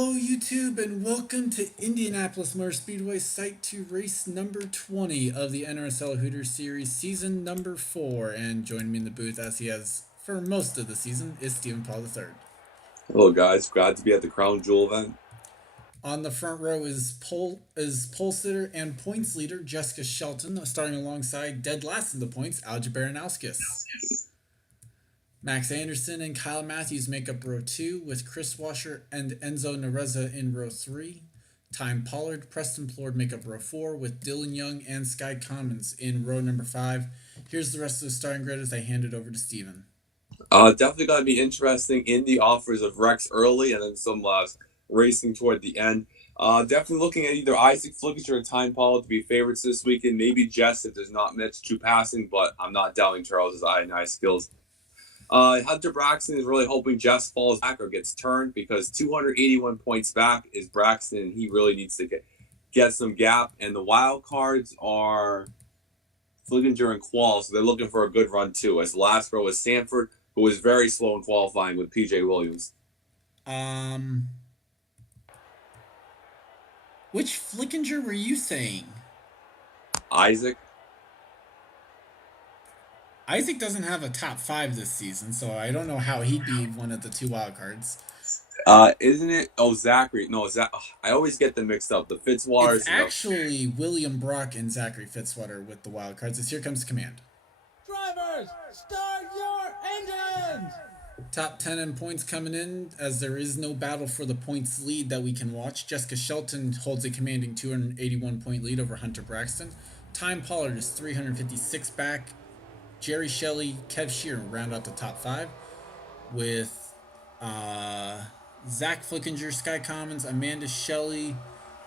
Hello YouTube and welcome to Indianapolis Motor Speedway Site 2 race number 20 of the NRSL Hooters Series season number 4, and joining me in the booth as he has for most of the season is Stephen Paul III. Hello guys, glad to be at the Crown Jewel event. On the front row is pole sitter and points leader Jessica Shelton, starting alongside dead last in the points Alja Baranowskis. Max Anderson and Kyle Matthews make up row 2, with Chris Washer and Enzo Nareza in row 3. Time Pollard, Preston Plord make up row 4, with Dylan Young and Sky Commons in row number 5. Here's the rest of the starting grid as I hand it over to Steven. Definitely going to be interesting in the offers of Rex early and then some racing toward the end. Definitely looking at either Isaac Flickinger or Time Pollard to be favorites this weekend. Maybe Jess if there's not Mitch to passing, but I'm not doubting Charles's eye and eye skills. Hunter Braxton is really hoping Jess falls back or gets turned because 281 points back is Braxton, and he really needs to get some gap. And the wild cards are Flickinger and Qual, so they're looking for a good run too. As the last row is Sanford, who was very slow in qualifying with PJ Williams. Which Flickinger were you saying? Isaac doesn't have a top 5 this season, so I don't know how he'd be one of the 2 wild cards. Isn't it? Oh, Zachary. No, I always get them mixed up. The Fitzwaters. It's actually William Brock and Zachary Fitzwater with the wild cards. Here comes command. Drivers, start your engines! Top 10 in points coming in, as there is no battle for the points lead that we can watch. Jessica Shelton holds a commanding 281 point lead over Hunter Braxton. Time Pollard is 356 back. Jerry Shelley, Kev Shear round out the top 5, with Zach Flickinger, Sky Commons, Amanda Shelley,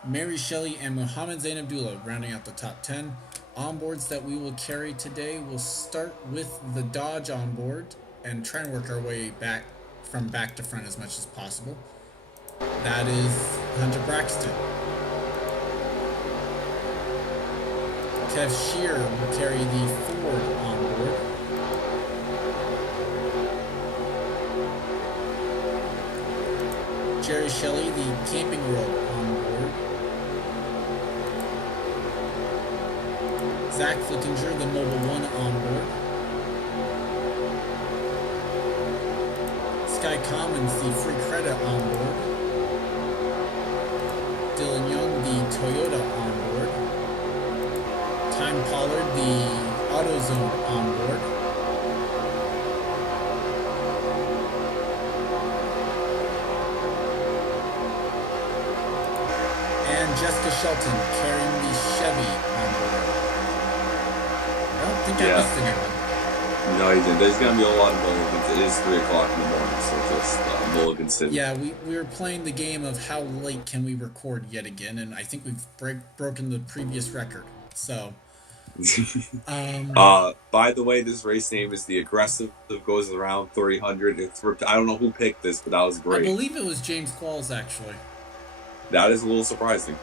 Mary Shelley, and Muhammad Zain Abdullah rounding out the top 10. Onboards that we will carry today will start with the Dodge onboard and try and work our way back from back to front as much as possible. That is Hunter Braxton. Kev Shear will carry the Ford onboard. Jerry Shelley, the Camping World onboard. Zach Flickinger, the Mobile One onboard. Sky Commons, the Free Credit onboard. Dylan Young, the Toyota onboard. Time Pollard, the AutoZone onboard. And Jessica Shelton carrying the Chevy onboard. I don't think I missed anyone. No, you didn't. There's going to be a lot of mulligans. It is 3 o'clock in the morning, so just mulligan city. Yeah, we were playing the game of how late can we record yet again, and I think we've broken the previous record. So, by the way, this race name is the Aggressive. It goes around 300. I don't know who picked this, but that was great. I believe it was James Qualls, actually. That is a little surprising.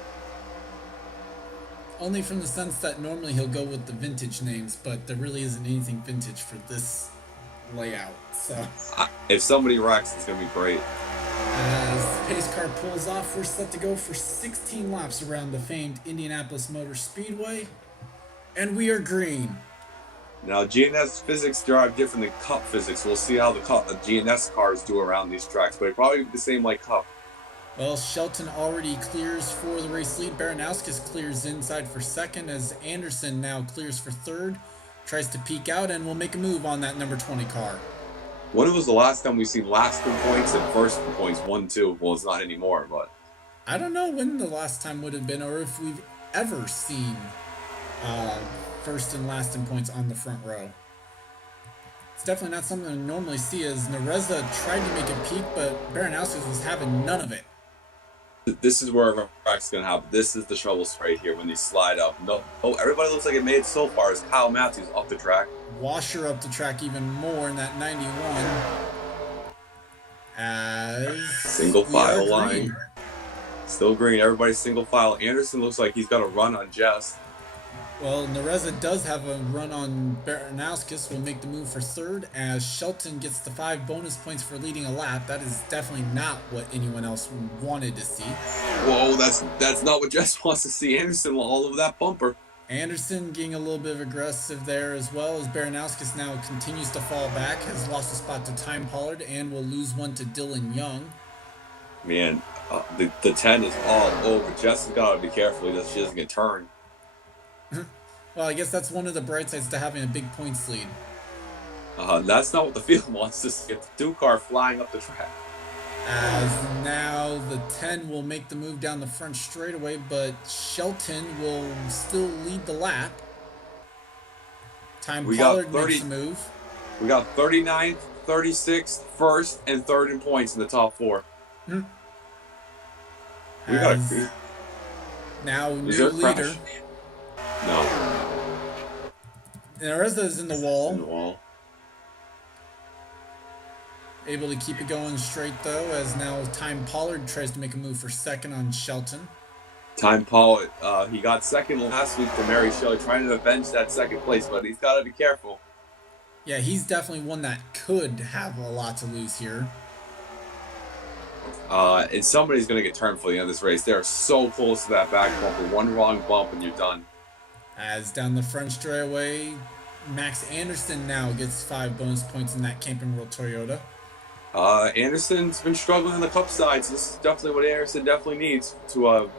Only from the sense that normally he'll go with the vintage names, but there really isn't anything vintage for this layout. So, if somebody wrecks, it's going to be great. As the pace car pulls off, we're set to go for 16 laps around the famed Indianapolis Motor Speedway, and we are green. Now, GNS physics drive different than Cup physics. We'll see how the GNS cars do around these tracks, but it'll probably be the same like Cup. Well, Shelton already clears for the race lead. Baranowskis clears inside for second, as Anderson now clears for third. Tries to peek out and will make a move on that number 20 car. When was the last time we've seen last in points and first in points 1-2? Well, it's not anymore, but I don't know when the last time would have been, or if we've ever seen first and last in points on the front row. It's definitely not something I normally see, as Nareza tried to make a peek, but Baranowskis was having none of it. This is where a wreck's going to happen. This is the trouble right here when they slide up. No, everybody looks like it made it so far as Kyle Matthews up the track. Washer up the track even more in that 91. As single file line. Still green. Everybody's single file. Anderson looks like he's got a run on Jess. Well, Nereza does have a run on Baranowskis, will make the move for third as Shelton gets the 5 bonus points for leading a lap. That is definitely not what anyone else wanted to see. Whoa, that's not what Jess wants to see. Anderson all over that bumper. Anderson getting a little bit of aggressive there as well as Baranowskis now continues to fall back, has lost a spot to Time Pollard and will lose one to Dylan Young. Man, the 10 is all over. Jess has got to be careful that she doesn't get turned. Well, I guess that's one of the bright sides to having a big points lead. That's not what the field wants to see. It's the 2 car flying up the track. As now the 10 will make the move down the front straightaway, but Shelton will still lead the lap. Time Pollard makes the move. We got 39th, 36th, 1st, and 3rd in points in the top 4. Hmm. We got a now new leader. No. Nereza is in the wall. In the wall. Able to keep it going straight though, as now Time Pollard tries to make a move for second on Shelton. Time Pollard, he got second last week to Mary Shelley, trying to avenge that second place, but he's got to be careful. Yeah, he's definitely one that could have a lot to lose here. And somebody's going to get turned for the end of this race. They're so close to that back bumper. One wrong bump and you're done. As down the front straightaway, Max Anderson now gets 5 bonus points in that Camping World Toyota. Anderson's been struggling in the cup side, so this is definitely what Anderson definitely needs to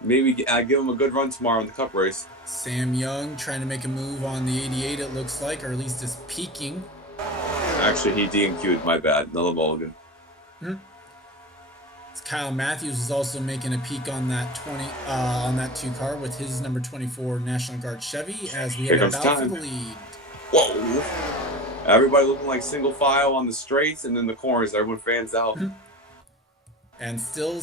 maybe give him a good run tomorrow in the cup race. Sam Young trying to make a move on the 88, it looks like, or at least is peaking. Actually, he DNQ'd, my bad. Another mulligan. Kyle Matthews is also making a peek on that 2 car with his number 24 National Guard Chevy as we have a battle for the lead. Whoa! Everybody looking like single file on the straights and then the corners. Everyone fans out. And still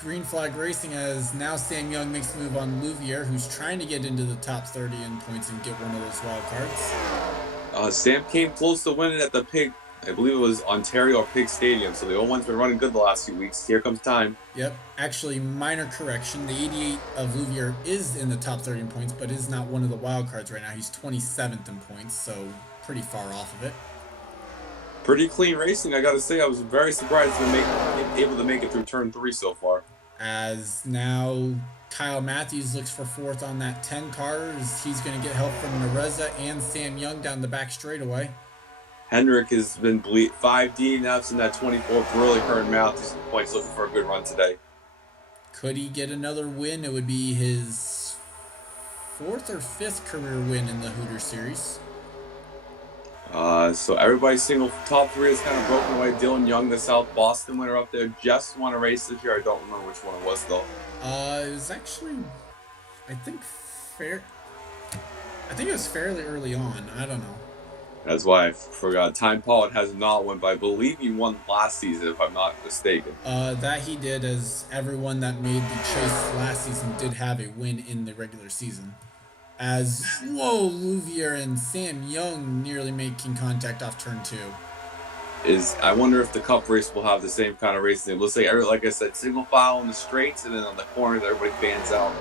green flag racing as now Sam Young makes the move on Louvier, who's trying to get into the top 30 in points and get one of those wild cards. Sam came close to winning at the Pig. I believe it was Ontario or Pig Stadium. So the old one's been running good the last few weeks. Here comes time. Yep. Actually, minor correction. The 88 of Louvier is in the top 30 in points, but is not one of the wild cards right now. He's 27th in points, so pretty far off of it. Pretty clean racing, I gotta say. I was very surprised to be able to make it through turn 3 so far. As now Kyle Matthews looks for 4th on that 10 car. He's going to get help from Nereza and Sam Young down the back straightaway. Hendrick has been 5 DNFs in that 24, really hurting Matthews points, looking for a good run today. Could he get another win? It would be his 4th or 5th career win in the Hooters series. So everybody's single top 3 is kind of broken away. Dylan Young, the South Boston winner up there, just won a race this year. I don't remember which one it was though. It was actually, I think it was fairly early on. I don't know. That's why I forgot. Time Pollard has not won, but I believe he won last season, if I'm not mistaken. That he did, as everyone that made the chase last season did have a win in the regular season. As, Louvier and Sam Young nearly making contact off turn 2. I wonder if the cup race will have the same kind of racing. Let's say, like I said, single file on the straights, and then on the corners, everybody fans out.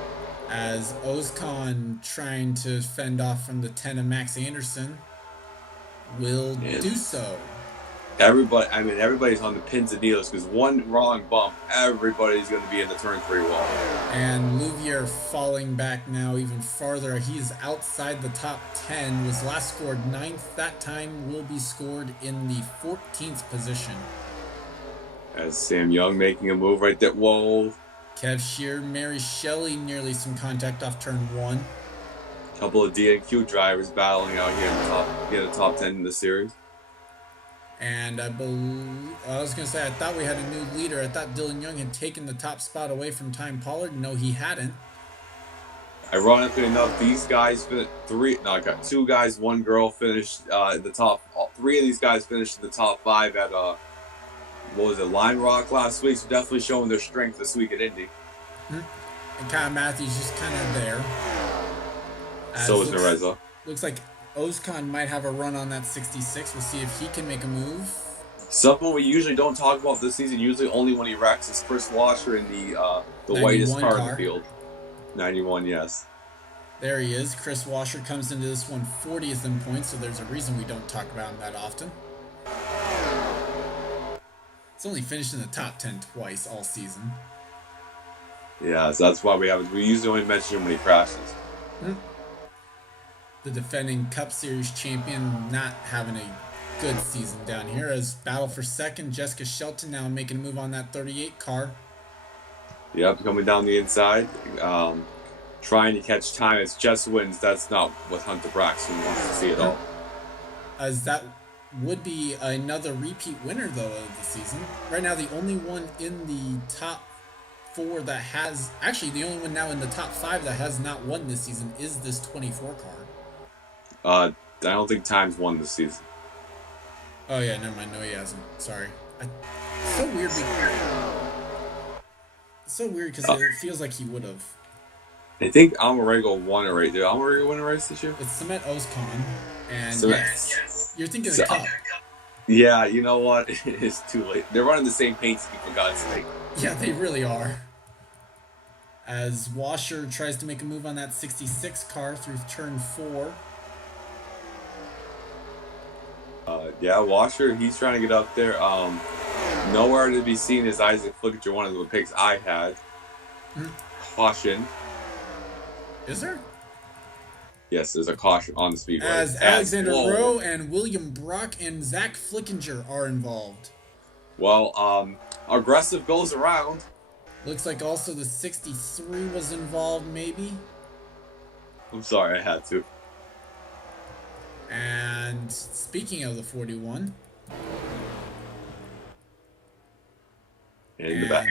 As Ozcon trying to fend off from the 10 of Max Anderson will do so. Everybody's on the pins and needles because one wrong bump, everybody's going to be in the turn 3 wall. And Louvier falling back now even farther. He is outside the top 10. Was last scored 9th. That time will be scored in the 14th position. As Sam Young making a move right there. Whoa. Kev Shear, Mary Shelley nearly some contact off turn 1. Couple of DNQ drivers battling out here in the top 10 in the series. And I was going to say, I thought we had a new leader. I thought Dylan Young had taken the top spot away from Time Pollard. No, he hadn't. Ironically enough, these guys I got 2 guys, 1 girl finished in the top. 3 of these guys finished in the top 5 at Line Rock last week. So definitely showing their strength this week at Indy. And Kyle Matthews just kind of there. So is Nereza. Looks like Ozcon might have a run on that 66. We'll see if he can make a move. Someone we usually don't talk about this season, usually only when he wrecks, is Chris Washer in the whitest car in the field. 91, yes. There he is. Chris Washer comes into this one 40th in points, so there's a reason we don't talk about him that often. It's only finished in the top 10 twice all season. Yeah, so that's why we usually only mention him when he crashes. The defending Cup Series champion not having a good season down here. As battle for second, Jessica Shelton now making a move on that 38 car. Yep, coming down the inside, trying to catch time as Jess wins. That's not what Hunter Braxton wants to see at all. As that would be another repeat winner, though, of the season. Right now, the only one in the top 4 that has... Actually, the only one now in the top 5 that has not won this season is this 24 car. I don't think Times won this season. Oh, yeah, never mind. No, he hasn't. Sorry. It's so weird. It's so weird because it feels like he would have. I think Almarego won a race. Did Almarego win a race this year? It's Samet Ozkan. And Samet. Yes, you're thinking of the Cup. Yeah, you know what? It's too late. They're running the same paint scheme, for God's sake. Yeah, they really are. As Washer tries to make a move on that 66 car through turn 4. Yeah, Washer, he's trying to get up there. Nowhere to be seen is Isaac Flickinger, one of the picks I had. Caution. Is there? Yes, there's a caution on the speedway. As Alexander Rowe and William Brock and Zach Flickinger are involved. Well, aggressive goes around. Looks like also the 63 was involved, maybe. I'm sorry, I had to. And speaking of the 41. In the back.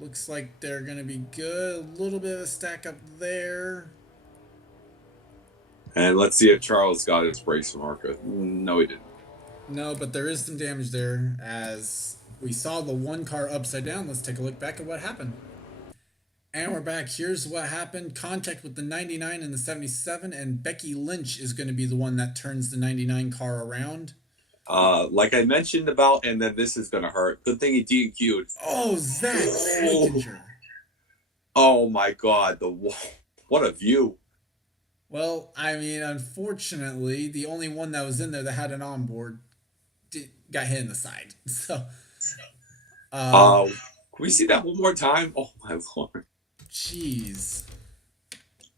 Looks like they're going to be good. A little bit of a stack up there. And let's see if Charles got his brakes marker. No, he didn't. No, but there is some damage there. As we saw the one car upside down, let's take a look back at what happened. And we're back. Here's what happened. Contact with the 99 and the 77, and Becky Lynch is going to be the one that turns the 99 car around. Like I mentioned about, and then this is going to hurt. Good thing he DQ'd. Oh, Zach Flickinger. Oh, my God. What a view. Well, I mean, unfortunately, the only one that was in there that had an onboard got hit in the side. So, can we see that one more time? Oh, my Lord. Jeez.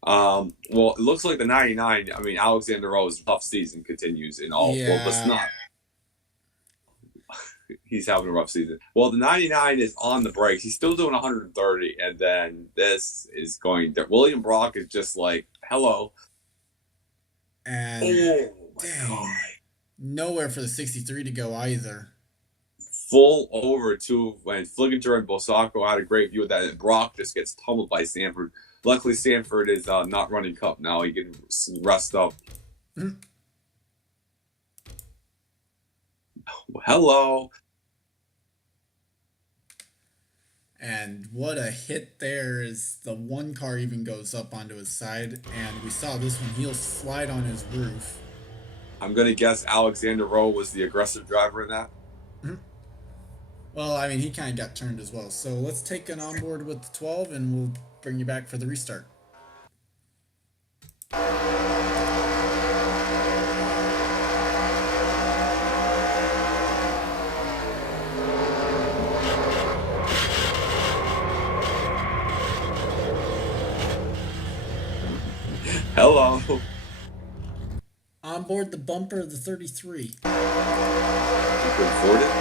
Well, it looks like the 99, I mean, Alexander Rowe's tough season continues in all. Yeah. Well, let's not. He's having a rough season. Well, the 99 is on the brakes. He's still doing 130, and then this is going to... William Brock is just like, hello. And oh, my dang, God. Nowhere for the 63 to go either. Full over to when Flickinger and Bosacco had a great view of that, and Brock just gets tumbled by Sanford. Luckily, Sanford is not running Cup now. He can rest up. Hello. And what a hit there is the one car even goes up onto his side. And we saw this one. He'll slide on his roof. I'm going to guess Alexander Rowe was the aggressive driver in that. Well, I mean, he kind of got turned as well. So let's take an onboard with the 12 and we'll bring you back for the restart. Hello. Onboard the bumper of the 33. You can afford it?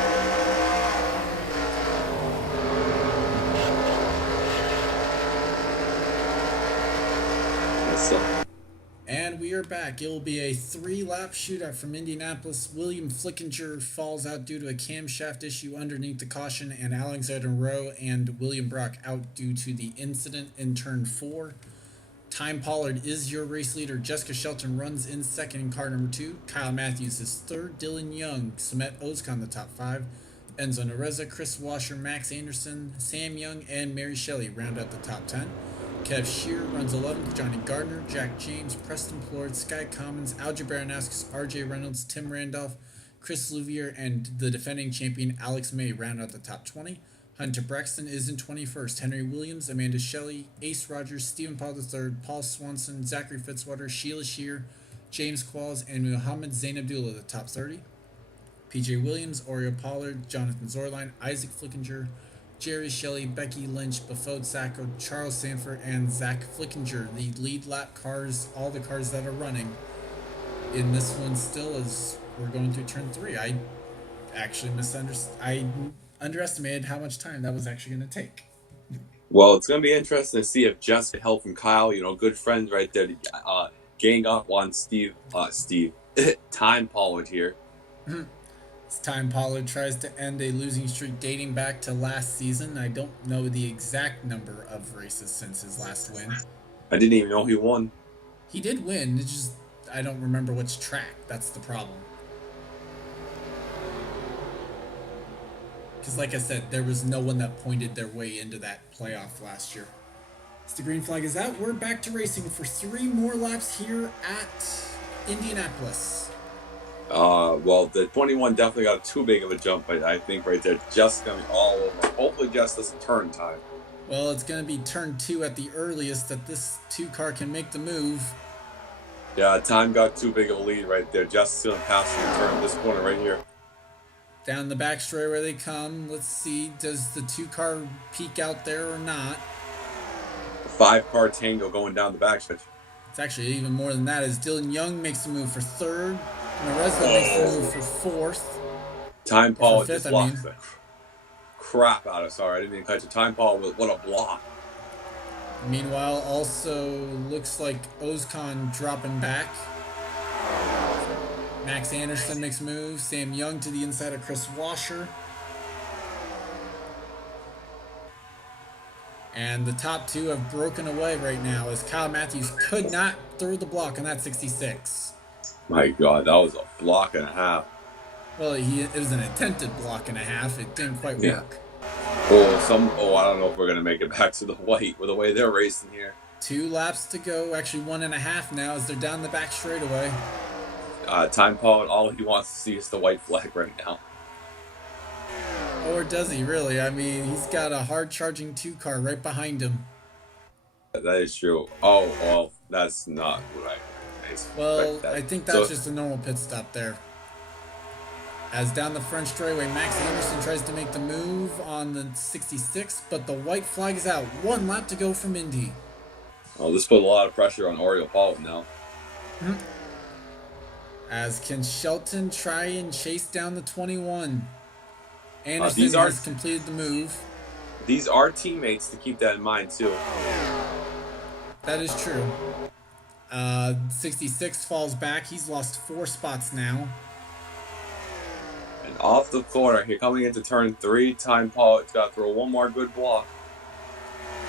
And we are back. It will be a 3-lap shootout from Indianapolis. William Flickinger falls out due to a camshaft issue underneath the caution, and Alexander Rowe and William Brock out due to the incident in turn 4. Time Pollard is your race leader. Jessica Shelton runs in second in car number 2. Kyle Matthews is third. Dylan Young, Samet Ozkan the top 5. Enzo Nareza, Chris Washer, Max Anderson, Sam Young, and Mary Shelley round out the top 10. Kev Shear runs 11th, Johnny Gardner, Jack James, Preston Plord, Sky Commons, Alger Baranowskis, RJ Reynolds, Tim Randolph, Chris Louvier, and the defending champion Alex May round out the top 20. Hunter Braxton is in 21st. Henry Williams, Amanda Shelley, Ace Rogers, Stephen Paul III, Paul Swanson, Zachary Fitzwater, Sheila Shear, James Qualls, and Muhammad Zain Abdullah, the top 30. PJ Williams, Oriel Pollard, Jonathan Zorline, Isaac Flickinger, Jerry Shelley, Becky Lynch, Bafode Sacco, Charles Sanford, and Zach Flickinger, the lead lap cars, all the cars that are running in this one still as we're going through turn 3. I actually underestimated how much time that was actually going to take. Well, it's going to be interesting to see if Jess can help from Kyle, good friends right there to gang up on Steve, Time Pollard here. This time Pollard tries to end a losing streak dating back to last season. I don't know the exact number of races since his last win. I didn't even know he won. He did win, it's just I don't remember which track. That's the problem. Because like I said, there was no one that pointed their way into that playoff last year. As the green flag is out, we're back to racing for 3 more laps here at Indianapolis. Well, the 21 definitely got too big of a jump, but I think right there, Jess going to be all over. Hopefully Jess doesn't turn time. Well, it's going to be turn 2 at the earliest that this 2 car can make the move. Yeah, time got too big of a lead right there. Jess is going to pass the turn this corner right here. Down the back straightaway they come. Let's see, does the 2 car peek out there or not? 5-car tango going down the backstretch. It's actually even more than that as Dylan Young makes a move for 3rd. Nareza makes a move for 4th. Time Paul fifth, just blocks the crap out of. Sorry, I didn't mean to cut you. Time Paul, what a block. Meanwhile, also looks like Ozcon dropping back. Max Anderson makes a move. Sam Young to the inside of Chris Washer. And the top 2 have broken away right now as Kyle Matthews could not throw the block on that 66. My God, that was a block and a half. Well, it was an attempted block and a half. It didn't quite work. I don't know if we're going to make it back to the white with the way they're racing here. 2 laps to go. Actually, 1.5 now as they're down the back straightaway. Time Paul, all he wants to see is the white flag right now. Or does he really? I mean, he's got a hard-charging 2 car right behind him. That is true. Oh, well, that's not what I expect. Well, I think that's just a normal pit stop there. As down the front straightaway, Max Anderson tries to make the move on the 66, but the white flag is out. 1 lap to go from Indy. Oh, this put a lot of pressure on Oriel Paul now. As can Shelton try and chase down the 21. Anderson has completed the move. These are teammates to keep that in mind, too. That is true. 66 falls back. He's lost 4 spots now. And off the corner, here coming into turn 3, Time Paul, it's got to throw 1 more good block.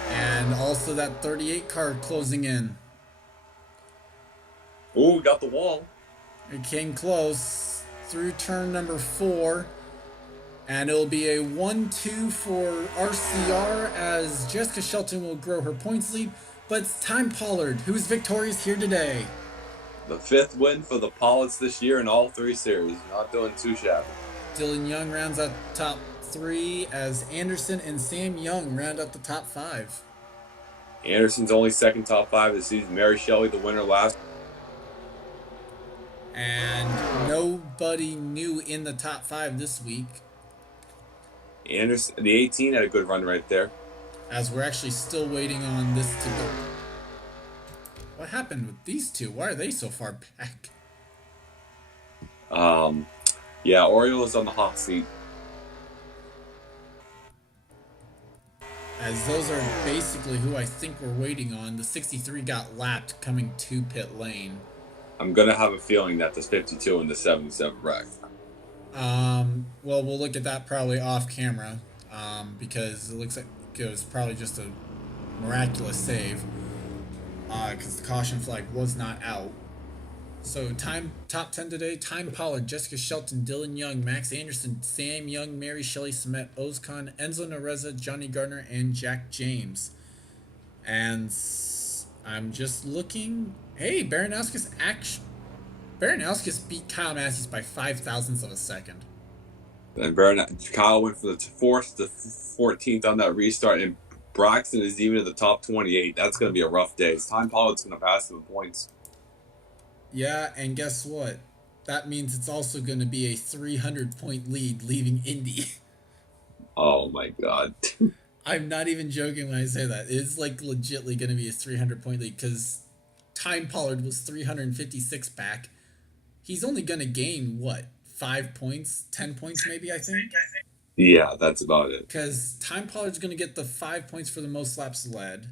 And also that 38 car closing in. Ooh, got the wall. It came close through turn number 4. And it'll be a 1-2 for RCR as Jessica Shelton will grow her points lead. But it's Time Pollard, who's victorious here today. The 5th win for the Pollards this year in all 3 series. Not doing too shabby. Dylan Young rounds out the top 3 as Anderson and Sam Young round out the top 5. Anderson's only 2nd top 5 this season. Mary Shelley, the winner last. And nobody new in the top 5 this week. Anderson, the 18 had a good run right there. As we're actually still waiting on this to go. What happened with these 2? Why are they so far back? Yeah, Oriole is on the hot seat. As those are basically who I think we're waiting on. The 63 got lapped coming to pit lane. I'm going to have a feeling that the 52 and the 77 wrecked. Well, we'll look at that probably off camera, because it looks like it was probably just a miraculous save, because the caution flag was not out. So top 10 today: Time Pollard, Jessica Shelton, Dylan Young, Max Anderson, Sam Young, Mary Shelley Smet, Ozcon, Enzo Nareza, Johnny Gardner, and Jack James. And I'm just looking. Hey, Baranowskis beat Kyle Matthews by 0.005 of a second. And Kyle went from the 4th to 14th on that restart, and Braxton is even in the top 28. That's going to be a rough day. Time Pollard's going to pass him in points. Yeah, and guess what? That means it's also going to be a 300-point lead leaving Indy. Oh my God. I'm not even joking when I say that. It's like legitly going to be a 300-point lead because Time Pollard was 356 back. He's only going to gain, what, 5 points? 10 points maybe, I think? Yeah, that's about it. Because Time Pollard's going to get the 5 points for the most laps led,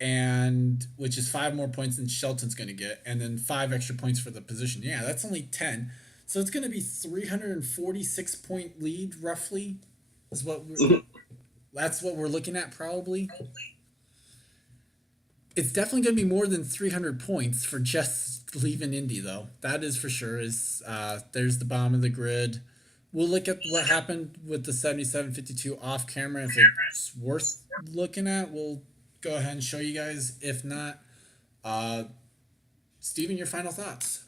and which is 5 more points than Shelton's going to get, and then 5 extra points for the position. Yeah, that's only 10. So it's going to be 346-point lead, roughly, is what that's what we're looking at probably. It's definitely going to be more than 300 points for just leaving Indy, though. That is for sure. There's the bottom of the grid. We'll look at what happened with the 7752 off camera. If it's worth looking at, we'll go ahead and show you guys. If not, Steven, your final thoughts.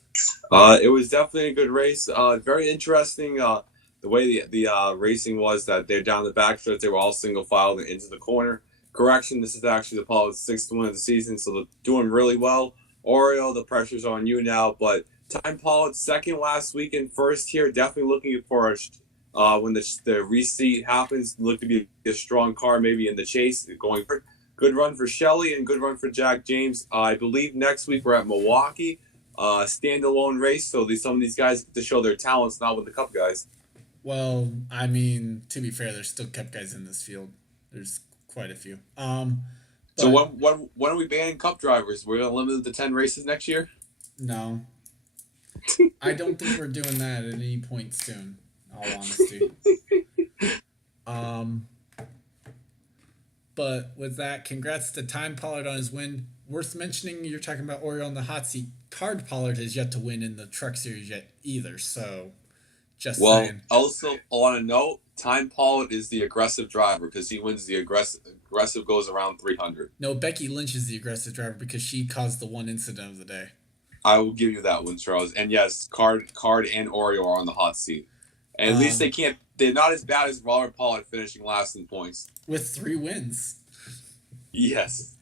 It was definitely a good race. Very interesting. The way the racing was that they're down the backstretch. They were all single file into the corner. Correction, this is actually the Apollo's 6th win of the season, so they're doing really well. Oreo, the pressure's on you now, but Time Pollard second last week and first here, definitely looking for when the reseat happens, look to be a strong car maybe in the chase going for. Good run for Shelley and good run for Jack James. I believe next week we're at Milwaukee, standalone race, so some of these guys get to show their talents, not with the Cup guys. Well, I mean, to be fair, there's still Cup guys in this field. There's quite a few. So when are we banning Cup drivers? We're gonna limit it to 10 races next year? No. I don't think we're doing that at any point soon, in all honesty. But with that, congrats to Time Pollard on his win. Worth mentioning, you're talking about Oreo on the hot seat. Card Pollard has yet to win in the Truck Series yet either, so just saying. Also on a note, Time Pollard is the aggressive driver because he wins the aggressive goes around 300. No, Becky Lynch is the aggressive driver because she caused the one incident of the day. I will give you that one, Charles. And yes, Card and Oreo are on the hot seat. And at least they're not as bad as Robert Pollard finishing last in points. With 3 wins. Yes.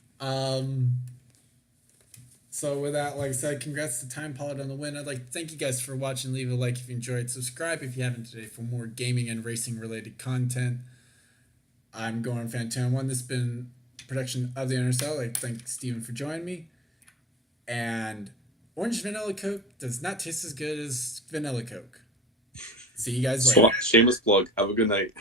So with that, like I said, congrats to Time Pollard on the win. I'd like to thank you guys for watching. Leave a like if you enjoyed. Subscribe if you haven't today for more gaming and racing related content. I'm Goran Fantan1. This has been a production of the NRSL. I thank Steven for joining me. And Orange Vanilla Coke does not taste as good as Vanilla Coke. See you guys later. Shameless plug. Have a good night.